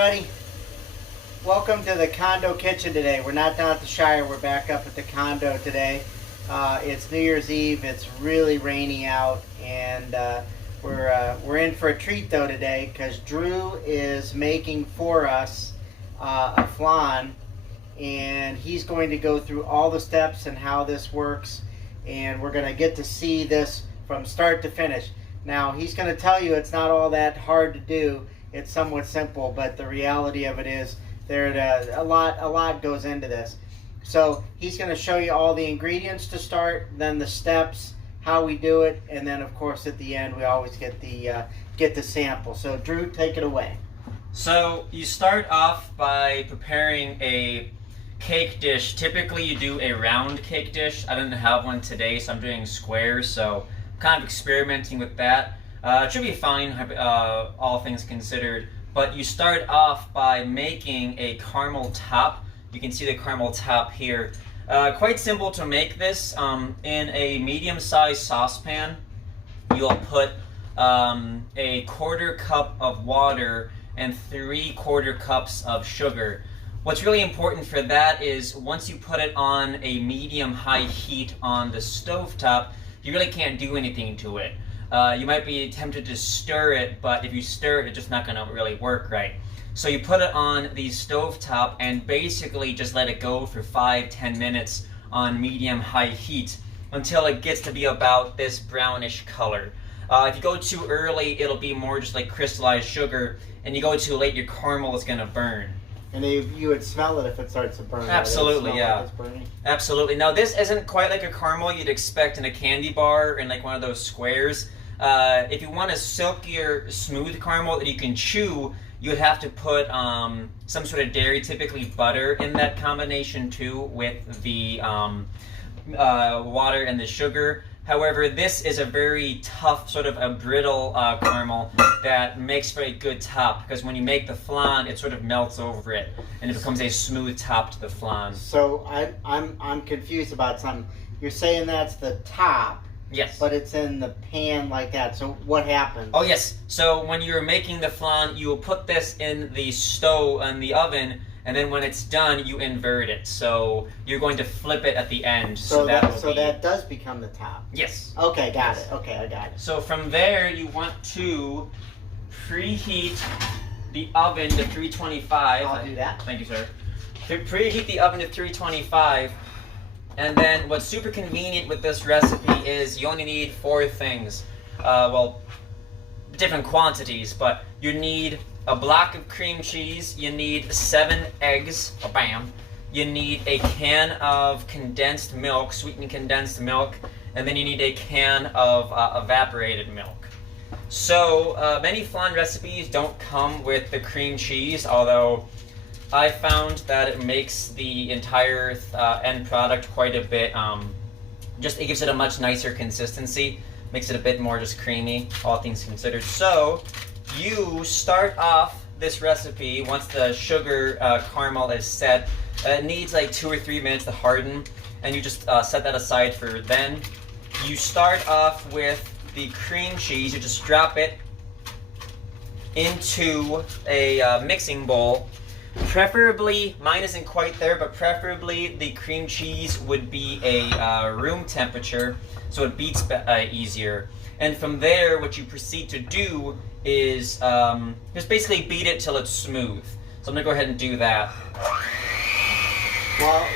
everybody. Welcome to the condo kitchen today. We're not down at the Shire. We're back up at the condo today. It's New Year's Eve. It's really rainy out, and we're in for a treat though today because Drew is making for us a flan, and he's going to go through all the steps and how this works, and we're going to get to see this from start to finish. Now he's going to tell you it's not all that hard to do. It's somewhat simple, but the reality of it is a lot goes into this. So he's going to show you all the ingredients to start, then the steps, how we do it, and then of course at the end we always get the sample. So Drew, take it away. So you start off by preparing a cake dish. Typically you do a round cake dish. I didn't have one today, so I'm doing squares. So I'm kind of experimenting with that. It should be fine, all things considered. But you start off by making a caramel top. You can see the caramel top here. Quite simple to make this. In a medium-sized saucepan, you'll put a 1/4 cup of water and 3/4 cups of sugar. What's really important for that is once you put it on a medium-high heat on the stovetop, you really can't do anything to it. You might be tempted to stir it, but if you stir it, it's just not going to really work right. So you put it on the stovetop and basically just let it go for 5-10 minutes on medium-high heat until it gets to be about this brownish color. If you go too early, it'll be more just like crystallized sugar, and you go too late, your caramel is going to burn. And you would smell it if it starts to burn. Absolutely, yeah. Like it's burning. Absolutely. Now this isn't quite like a caramel you'd expect in a candy bar in like one of those squares. If you want a silkier, smooth caramel that you can chew, you would have to put some sort of dairy, typically butter, in that combination too with the water and the sugar. However, this is a very tough, sort of a brittle caramel that makes for a good top, because when you make the flan, it sort of melts over it and it becomes a smooth top to the flan. So I'm confused about something. You're saying that's the top. Yes. But it's in the pan like that. So what happens? Oh yes. So when you're making the flan, you will put this in the stove, in the oven, and then when it's done, you invert it. So you're going to flip it at the end. So that does become the top. Yes. Okay, got it. Okay, I got it. So from there, you want to preheat the oven to 325. I'll do that. Thank you, sir. Preheat the oven to 325. And then what's super convenient with this recipe is you only need 4 things. Well, different quantities, but you need a block of cream cheese, you need 7 eggs, bam. You need a can of condensed milk, sweetened condensed milk, and then you need a can of evaporated milk. So many flan recipes don't come with the cream cheese, although I found that it makes the entire end product quite a bit, it gives it a much nicer consistency, makes it a bit more just creamy, all things considered. So you start off this recipe, once the sugar caramel is set, it needs like 2 or 3 minutes to harden, and you just set that aside for then. You start off with the cream cheese, you just drop it into a mixing bowl. Preferably, mine isn't quite there, but preferably the cream cheese would be a room temperature, so it beats easier. And from there, what you proceed to do is just basically beat it till it's smooth. So I'm going to go ahead and do that.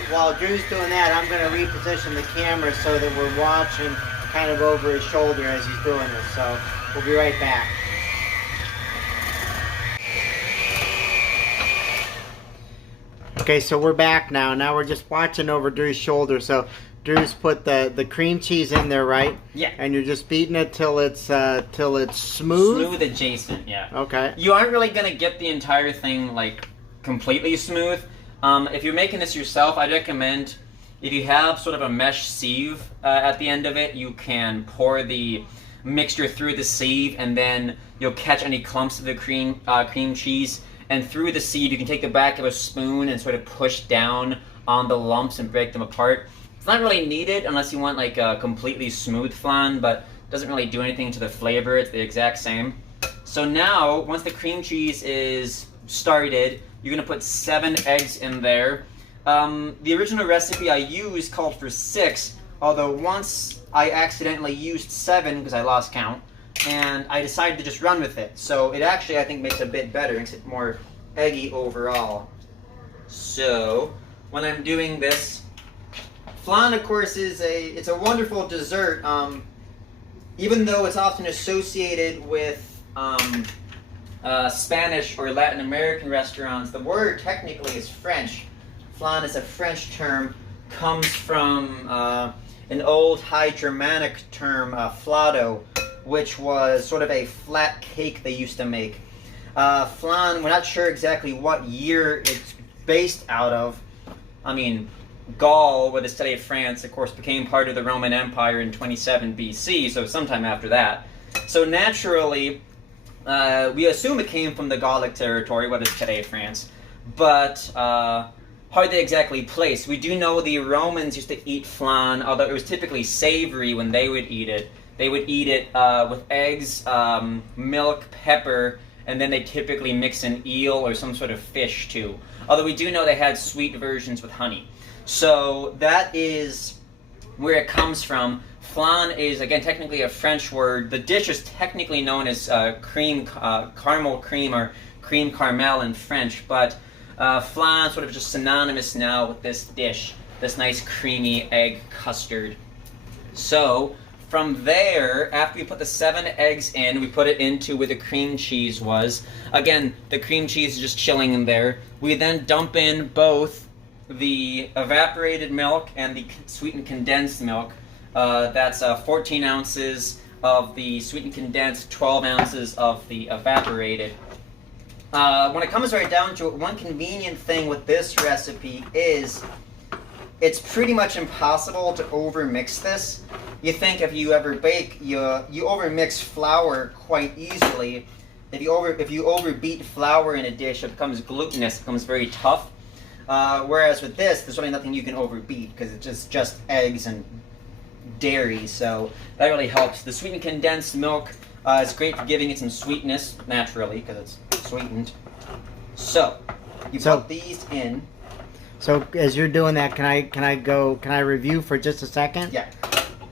While Drew's doing that, I'm going to reposition the camera so that we're watching kind of over his shoulder as he's doing this. So we'll be right back. Okay, so we're back now. Now we're just watching over Drew's shoulder. So Drew's put the cream cheese in there, right? Yeah. And you're just beating it till it's smooth? Smooth adjacent, yeah. Okay. You aren't really going to get the entire thing, like, completely smooth. If you're making this yourself, I'd recommend, if you have sort of a mesh sieve at the end of it, you can pour the mixture through the sieve, and then you'll catch any clumps of the cream cheese. And through the sieve, you can take the back of a spoon and sort of push down on the lumps and break them apart. It's not really needed unless you want like a completely smooth flan, but it doesn't really do anything to the flavor. It's the exact same. So now, once the cream cheese is started, you're gonna put 7 eggs in there. The original recipe I used called for 6, although once I accidentally used 7 because I lost count, and I decided to just run with it. So it actually, I think, makes it a bit better, makes it more eggy overall. So when I'm doing this, flan, of course, it's a wonderful dessert. Even though it's often associated with Spanish or Latin American restaurants, the word technically is French. Flan is a French term, comes from an old High Germanic term, flado, which was sort of a flat cake they used to make. Flan, we're not sure exactly what year it's based out of. I mean, Gaul, what is today France, of course, became part of the Roman Empire in 27 BC, so sometime after that. So naturally, we assume it came from the Gallic territory, what is today France, but hard to exactly place. We do know the Romans used to eat flan, although it was typically savory when they would eat it. They would eat it with eggs, milk, pepper, and then they typically mix an eel or some sort of fish too. Although we do know they had sweet versions with honey. So that is where it comes from. Flan is, again, technically a French word. The dish is technically known as caramel cream or cream caramel in French, but flan sort of just synonymous now with this dish, this nice creamy egg custard. So from there, after we put the 7 eggs in, we put it into where the cream cheese was. Again, the cream cheese is just chilling in there. We then dump in both the evaporated milk and the sweetened condensed milk. That's 14 ounces of the sweetened condensed, 12 ounces of the evaporated. When it comes right down to it, one convenient thing with this recipe is it's pretty much impossible to overmix this. You think if you ever bake, you overmix flour quite easily. If you overbeat flour in a dish, it becomes glutinous, it becomes very tough. Whereas with this, there's really nothing you can overbeat because it's just eggs and dairy, so that really helps. The sweetened condensed milk is great for giving it some sweetness naturally because it's sweetened. So you put these in. So as you're doing that, can I review for just a second? Yeah.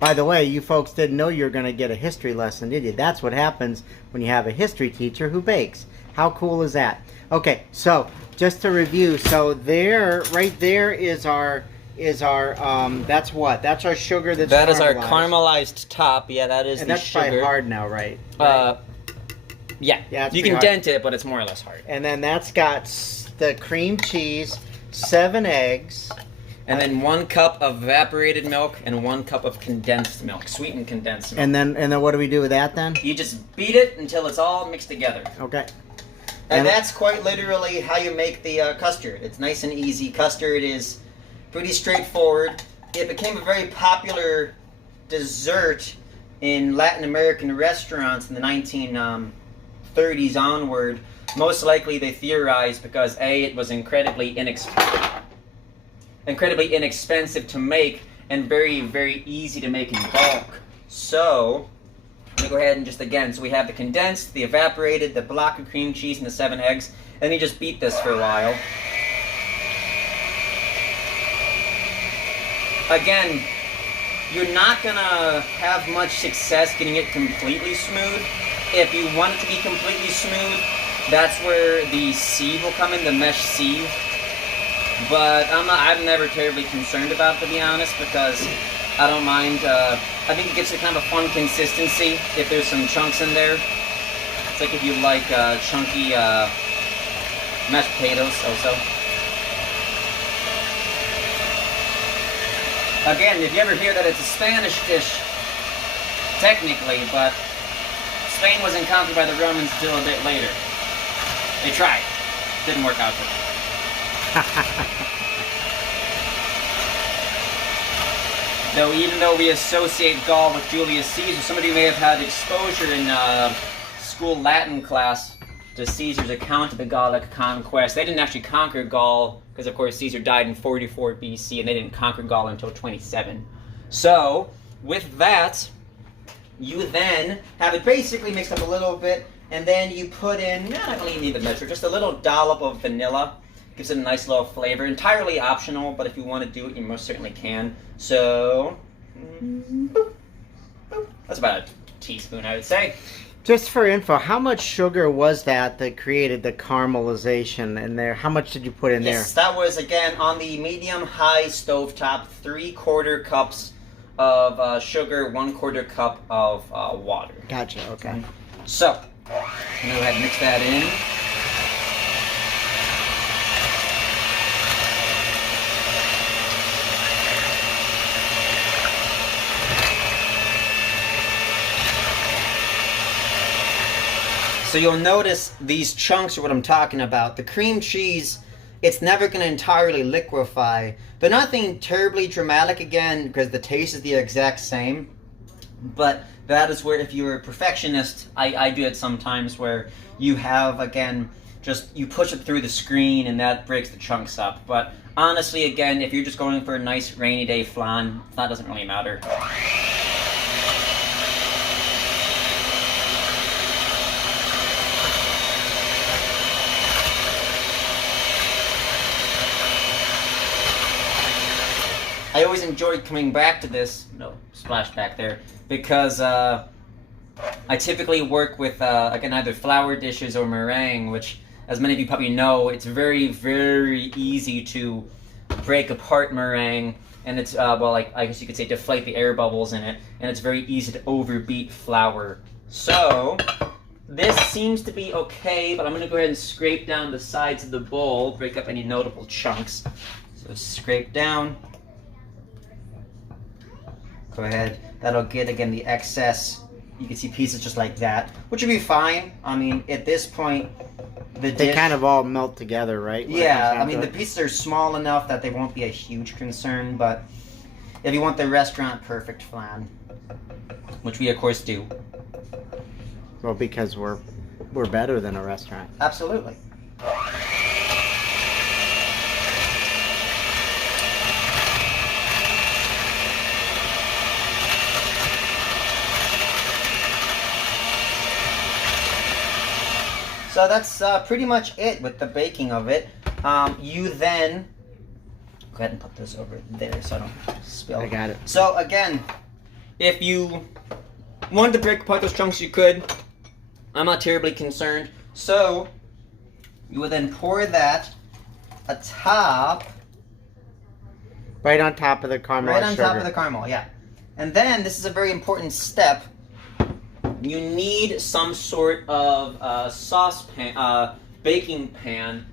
By the way, you folks didn't know you were going to get a history lesson, did you? That's what happens when you have a history teacher who bakes. How cool is that? Okay, so just to review, so there, right there is our that's what? That's our sugar that's That is our caramelized. caramelized top. Yeah, that is And the that's sugar. probably hard now, right? Yeah. Yeah, it's you pretty can hard. dent it, but it's more or less hard. And then that's got the cream cheese, 7 eggs, And then 1 cup of evaporated milk and 1 cup of condensed milk, sweetened condensed milk. and then what do we do with that then? You just beat it until it's all mixed together. Okay. And that's quite literally how you make the custard. It's nice and easy. Custard is pretty straightforward. It became a very popular dessert in Latin American restaurants in the 1930s onward. Most likely they theorized because A, it was incredibly inexpensive to make and very, very easy to make in bulk. So, I'm going to go ahead and just again, so we have the condensed, the evaporated, the block of cream cheese, and the 7 eggs. And then you just beat this for a while. Again, you're not going to have much success getting it completely smooth. If you want it to be completely smooth, that's where the sieve will come in, the mesh sieve. But I'm never terribly concerned about it, to be honest, because I don't mind. I think it gets a kind of a fun consistency if there's some chunks in there. It's like if you like chunky mashed potatoes also. Again, if you ever hear that it's a Spanish dish, technically, but Spain wasn't conquered by the Romans until a bit later. They tried. Didn't work out for them. Though even though we associate Gaul with Julius Caesar, some of you may have had exposure in school Latin class to Caesar's account of the Gallic conquest. They didn't actually conquer Gaul, because of course Caesar died in 44 BC, and they didn't conquer Gaul until 27. So, with that, you then have it basically mixed up a little bit, And then you put in, I don't really need the measure, just a little dollop of vanilla. Gives it a nice little flavor. Entirely optional, but if you want to do it, you most certainly can. So, boop, boop. That's about a teaspoon, I would say. Just for info, how much sugar was that created the caramelization in there? How much did you put in there? Yes, that was, again, on the medium-high stovetop, 3/4 cups of sugar, 1/4 cup of water. Gotcha, okay. So, I'm going to go ahead and mix that in. So you'll notice these chunks are what I'm talking about. The cream cheese, it's never going to entirely liquefy. They're nothing terribly dramatic, again, because the taste is the exact same. But that is where, if you're a perfectionist, I do it sometimes, where you have, again, just you push it through the screen and that breaks the chunks up. But honestly, again, if you're just going for a nice rainy day flan, that doesn't really matter. I always enjoyed coming back to this, no splash back there, because I typically work with, again, either flour dishes or meringue, which, as many of you probably know, it's very, very easy to break apart meringue, and it's, well, like, I guess you could say deflate the air bubbles in it, and it's very easy to overbeat flour. So, this seems to be okay, but I'm going to go ahead and scrape down the sides of the bowl, break up any notable chunks. So, scrape down. Go ahead. That'll get, again, the excess. You can see pieces just like that, which would be fine. I mean, at this point, the dish... They kind of all melt together, right? Yeah, I mean, the pieces are small enough that they won't be a huge concern, but if you want the restaurant perfect flan, which we, of course, do. Well, because we're better than a restaurant. Absolutely. So that's pretty much it with the baking of it. You then go ahead and put this over there so I don't spill. I got it. So again, if you wanted to break apart those chunks, you could. I'm not terribly concerned. So you would then pour that atop. Right on top of the caramel. Right on top of the caramel, yeah. And then this is a very important step. You need some sort of saucepan, baking pan.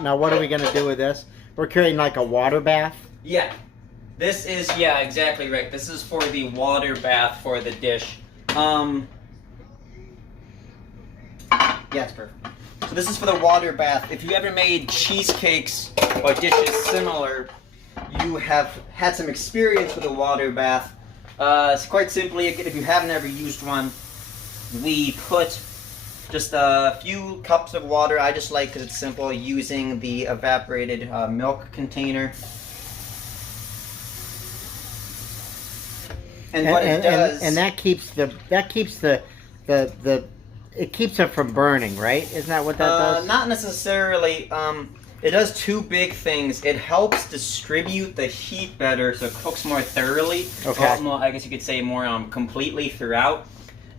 Now what are we going to do with this? We're creating like a water bath? Yeah. This is, yeah, exactly right. This is for the water bath for the dish. Yeah, it's perfect. So this is for the water bath. If you ever made cheesecakes or dishes similar, you have had some experience with a water bath. It's quite simply, if you haven't ever used one, we put just a few cups of water. I just like, because it's simple, using the evaporated milk container. And what it does, and that keeps it keeps it from burning, right? Isn't that what that does? Not necessarily. It does two big things. It helps distribute the heat better, so it cooks more thoroughly. Okay. More, I guess you could say more completely throughout.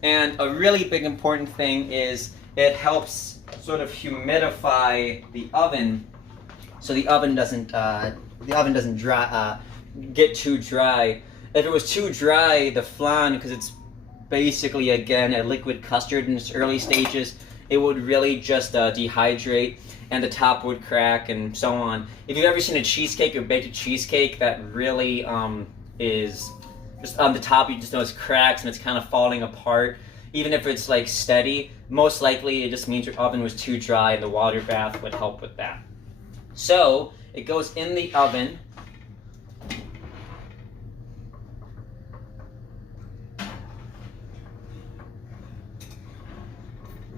And a really big important thing is it helps sort of humidify the oven, so the oven doesn't dry, get too dry. If it was too dry, the flan, because it's basically, again, a liquid custard in its early stages, it would really just dehydrate, and the top would crack, and so on. If you've ever seen a cheesecake or baked a cheesecake that really is just on the top, you just notice cracks and it's kind of falling apart. Even if it's like steady, most likely it just means your oven was too dry, and the water bath would help with that. So it goes in the oven.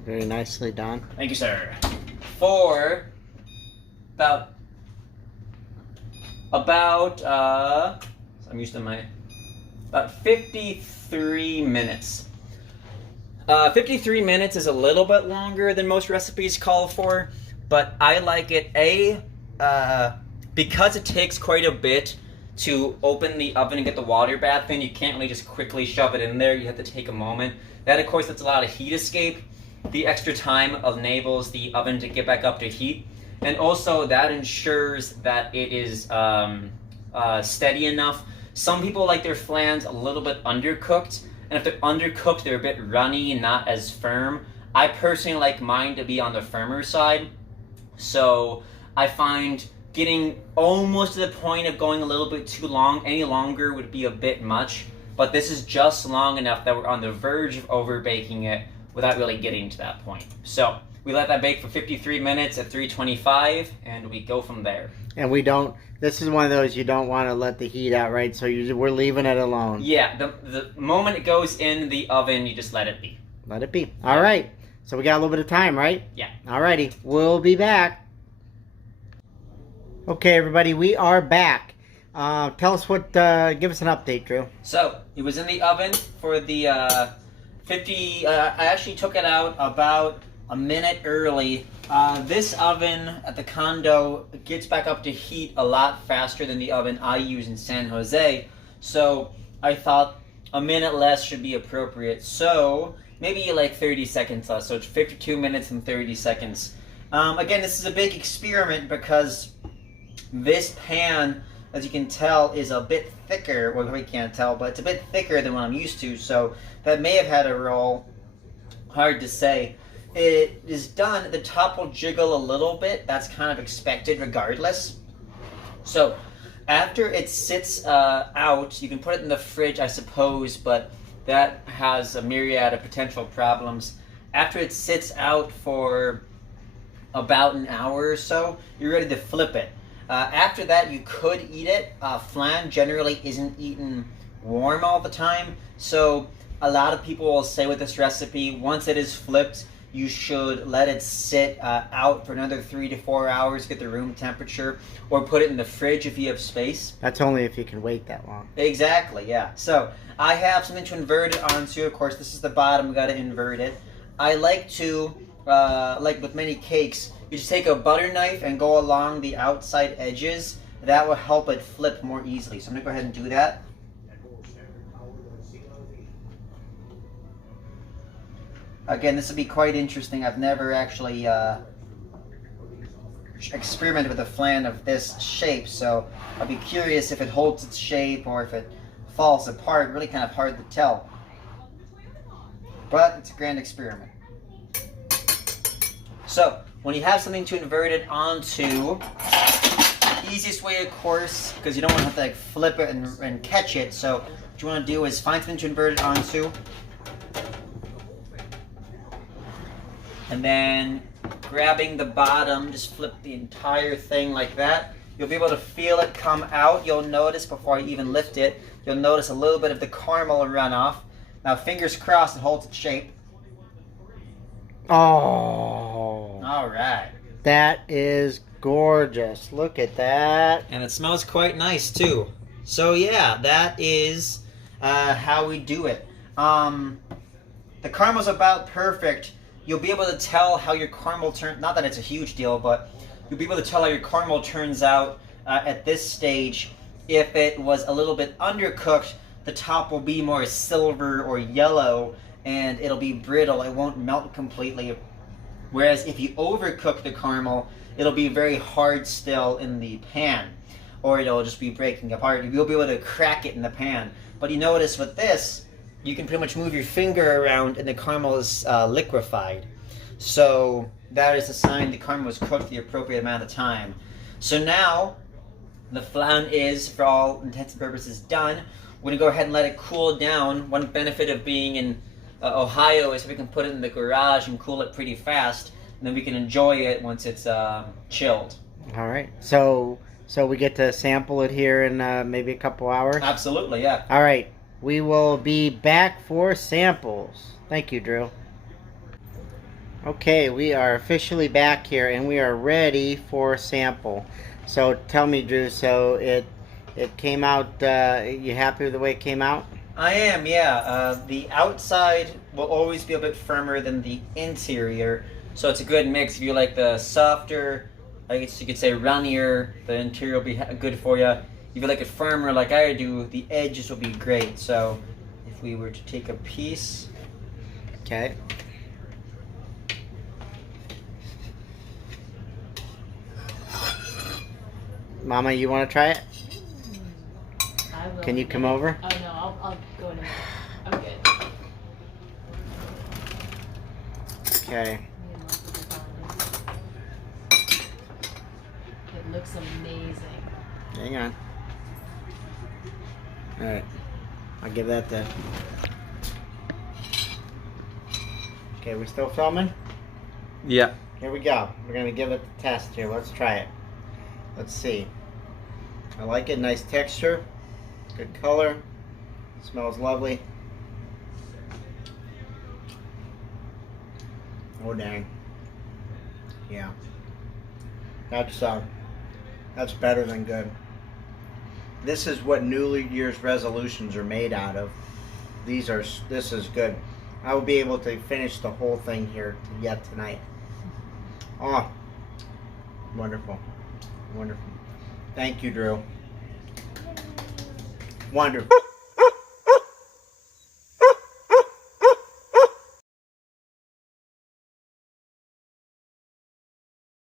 Very nicely done. Thank you, sir. For about I'm used to my about 53 minutes. 53 minutes is a little bit longer than most recipes call for, but I like it because it takes quite a bit to open the oven and get the water bath in. You can't really just quickly shove it in there. You have to take a moment. That, of course, that's a lot of heat escape. The extra time enables the oven to get back up to heat. And also, that ensures that it is steady enough. Some people like their flans a little bit undercooked. And if they're undercooked, they're a bit runny and not as firm. I personally like mine to be on the firmer side. So I find getting almost to the point of going a little bit too long, any longer would be a bit much. But this is just long enough that we're on the verge of over baking it without really getting to that point. So we let that bake for 53 minutes at 325, and we go from there. And we don't, this is one of those you don't want to let the heat out, right? So we're leaving it alone. Yeah, the moment it goes in the oven, you just let it be. Let it be. All right. So we got a little bit of time, right? Yeah. All righty. We'll be back. Okay, everybody, we are back. Tell us what, give us an update, Drew. So, it was in the oven for the 50, I actually took it out about a minute early. This oven at the condo gets back up to heat a lot faster than the oven I use in San Jose. So, I thought a minute less should be appropriate. So, maybe like 30 seconds less. So, it's 52 minutes and 30 seconds. Again, this is a big experiment because this pan, as you can tell, is a bit thicker. Well, we can't tell, but it's a bit thicker than what I'm used to, so that may have had a role. Hard to say. It is done. The top will jiggle a little bit. That's kind of expected regardless. So after it sits out, you can put it in the fridge, I suppose, but that has a myriad of potential problems. After it sits out for about an hour or so, you're ready to flip it. After that, you could eat it. Flan generally isn't eaten warm all the time, so a lot of people will say with this recipe, once it is flipped, you should let it sit out for another 3 to 4 hours, get the room temperature, or put it in the fridge if you have space. That's only if you can wait that long. Exactly, yeah. So I have something to invert it onto. Of course, this is the bottom. We got to invert it. I like to, like with many cakes, you just take a butter knife and go along the outside edges. That will help it flip more easily. So I'm going to go ahead and do that. Again, this will be quite interesting. I've never actually experimented with a flan of this shape, so I'll be curious if it holds its shape or if it falls apart. Really kind of hard to tell. But it's a grand experiment. So, when you have something to invert it onto, the easiest way, of course, because you don't want to have to like flip it and catch it, so what you want to do is find something to invert it onto, and then grabbing the bottom, just flip the entire thing like that. You'll be able to feel it come out. You'll notice before I even lift it, you'll notice a little bit of the caramel run off. Now, fingers crossed it holds its shape. Oh. All right. That is gorgeous. Look at that. And it smells quite nice, too. So, yeah, that is how we do it. The caramel's about perfect. You'll be able to tell how your caramel turns, not that it's a huge deal, but you'll be able to tell how your caramel turns out at this stage. If it was a little bit undercooked, the top will be more silver or yellow, and it'll be brittle. It won't melt completely. Whereas if you overcook the caramel, it'll be very hard still in the pan, or it'll just be breaking apart. You'll be able to crack it in the pan. But you notice with this, you can pretty much move your finger around and the caramel is liquefied. So that is a sign the caramel was cooked the appropriate amount of time. So now the flan is, for all intents and purposes, done. We're going to go ahead and let it cool down. One benefit of being in Ohio is we can put it in the garage and cool it pretty fast, and then we can enjoy it once it's chilled. All right. So we get to sample it here in maybe a couple hours? Absolutely, yeah. All right. We will be back for samples. Thank you, Drew. Okay, we are officially back here and we are ready for sample. So tell me, Drew, so it came out, you happy with the way it came out? I am, yeah. The outside will always be a bit firmer than the interior, so it's a good mix. If you like the softer, I guess you could say runnier, the interior will be good for you. If you like it firmer like I do, the edges will be great. So if we were to take a piece. Okay. Mama, you want to try it? I will. Can you come over? Oh no, I'll go in a minute. I'm good. Okay. It looks amazing. Hang on. Alright. I'll give that the... Okay, we still filming? Yeah. Here we go. We're going to give it the test here. Let's try it. Let's see. I like it. Nice texture. Good color. Smells lovely. Oh dang. Yeah. That's better than good. This is what New Year's resolutions are made out of. This is good. I will be able to finish the whole thing here yet tonight. Oh, wonderful. Wonderful. Thank you, Drew. Wonderful.